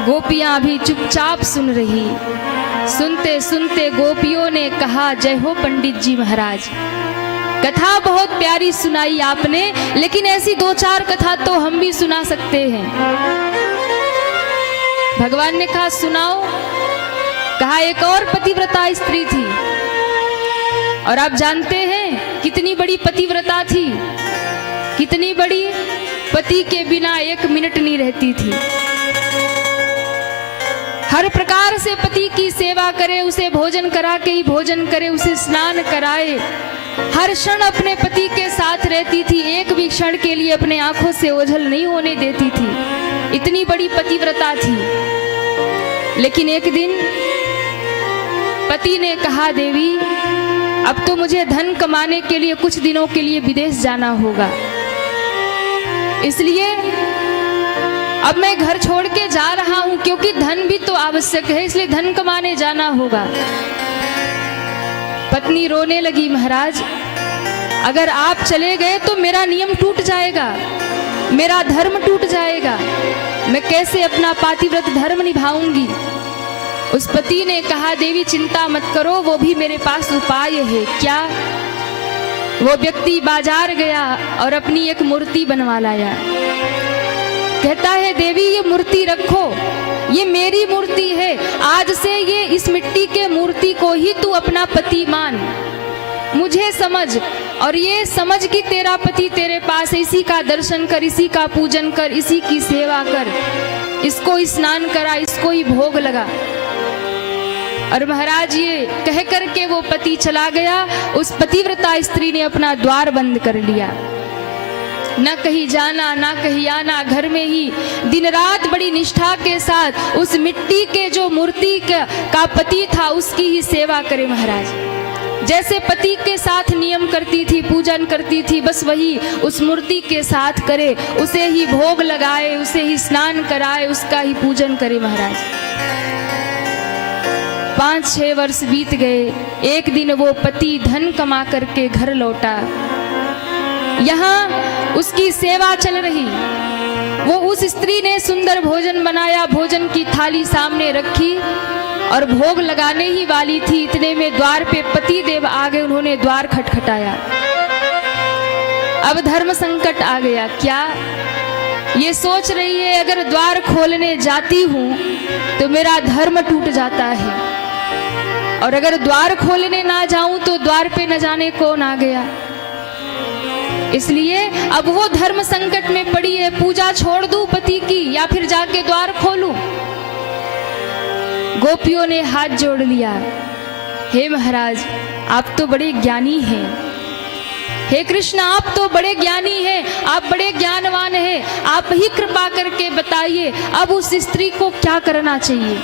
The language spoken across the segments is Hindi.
गोपियां भी चुपचाप सुन रही। सुनते सुनते गोपियों ने कहा, जय हो पंडित जी महाराज, कथा बहुत प्यारी सुनाई आपने, लेकिन ऐसी दो चार कथा तो हम भी सुना सकते हैं। भगवान ने कहा, सुनाओ। कहा, एक और पतिव्रता स्त्री थी, और आप जानते हैं कितनी बड़ी पतिव्रता थी, कितनी बड़ी, पति के बिना एक मिनट नहीं रहती थी। हर प्रकार से पति की सेवा करे, उसे भोजन करा के ही भोजन करे, उसे स्नान कराए, हर क्षण अपने पति के साथ रहती थी, एक भी क्षण के लिए अपने आंखों से ओझल नहीं होने देती थी। इतनी बड़ी पतिव्रता थी। लेकिन एक दिन पति ने कहा, देवी अब तो मुझे धन कमाने के लिए कुछ दिनों के लिए विदेश जाना होगा, इसलिए अब मैं घर छोड़ के जा रहा हूं, क्योंकि धन भी तो आवश्यक है, इसलिए धन कमाने जाना होगा। पत्नी रोने लगी, महाराज अगर आप चले गए तो मेरा नियम टूट जाएगा, मेरा धर्म टूट जाएगा, मैं कैसे अपना पातिव्रत धर्म निभाऊंगी। उस पति ने कहा, देवी चिंता मत करो, वो भी मेरे पास उपाय है। क्या? वो व्यक्ति बाजार गया और अपनी एक मूर्ति बनवा लाया। कहता है, देवी ये मूर्ति रखो, ये मेरी मूर्ति है, आज से ये इस मिट्टी के मूर्ति को ही तू अपना पति मान, मुझे समझ, और ये समझ कि तेरा पति तेरे पास है, इसी का दर्शन कर, इसी का पूजन कर, इसी की सेवा कर, इसको स्नान करा, इसको ही भोग लगा। और महाराज ये कह करके वो पति चला गया। उस पतिव्रता स्त्री ने अपना द्वार बंद कर लिया, ना कहीं जाना ना कहीं आना, घर में ही दिन रात बड़ी निष्ठा के साथ उस मिट्टी के जो मूर्ति का पति था उसकी ही सेवा करे। महाराज जैसे पति के साथ नियम करती थी, पूजन करती थी, बस वही उस मूर्ति के साथ करे, उसे ही भोग लगाए, उसे ही स्नान कराए, उसका ही पूजन करे। महाराज 5-6 वर्ष बीत गए। एक दिन वो पति धन कमा करके घर लौटा, यहाँ उसकी सेवा चल रही। वो उस स्त्री ने सुंदर भोजन बनाया, भोजन की थाली सामने रखी और भोग लगाने ही वाली थी, इतने में द्वार पे पति देव आ गए। उन्होंने द्वार खटखटाया। अब धर्म संकट आ गया। क्या? ये सोच रही है, अगर द्वार खोलने जाती हूं तो मेरा धर्म टूट जाता है, और अगर द्वार खोलने ना जाऊं तो द्वार पे न जाने कौन आ गया। इसलिए अब वो धर्म संकट में पड़ी है, पूजा छोड़ दूं पति की या फिर जाके द्वार खोलूं। गोपियों ने हाथ जोड़ लिया, हे महाराज आप तो बड़े ज्ञानी हैं, हे कृष्ण आप तो बड़े ज्ञानी हैं, आप बड़े ज्ञानवान हैं, आप ही कृपा करके बताइए अब उस स्त्री को क्या करना चाहिए,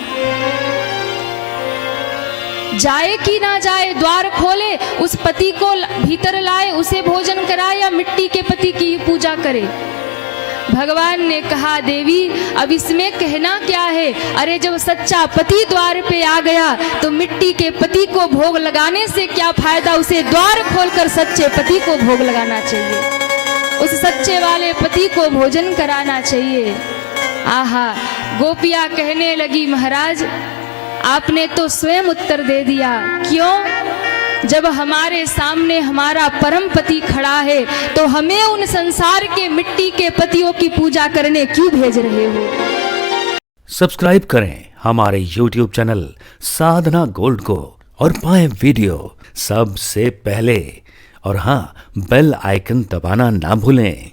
जाए कि ना जाए, द्वार खोले, उस पति को भीतर लाए, उसे भोजन कराए, या मिट्टी के पति की पूजा करे। भगवान ने कहा, देवी अब इसमें कहना क्या है, अरे जब सच्चा पति द्वार पे आ गया तो मिट्टी के पति को भोग लगाने से क्या फायदा, उसे द्वार खोलकर सच्चे पति को भोग लगाना चाहिए, उस सच्चे वाले पति को भोजन कराना चाहिए। आहा, गोपियां कहने लगी, महाराज आपने तो स्वयं उत्तर दे दिया। क्यों? जब हमारे सामने हमारा परम पति खड़ा है तो हमें उन संसार के मिट्टी के पतियों की पूजा करने क्यों भेज रहे हो? सब्सक्राइब करें हमारे YouTube चैनल साधना गोल्ड को और पाएं वीडियो सबसे पहले, और हाँ, बेल आइकन दबाना ना भूलें।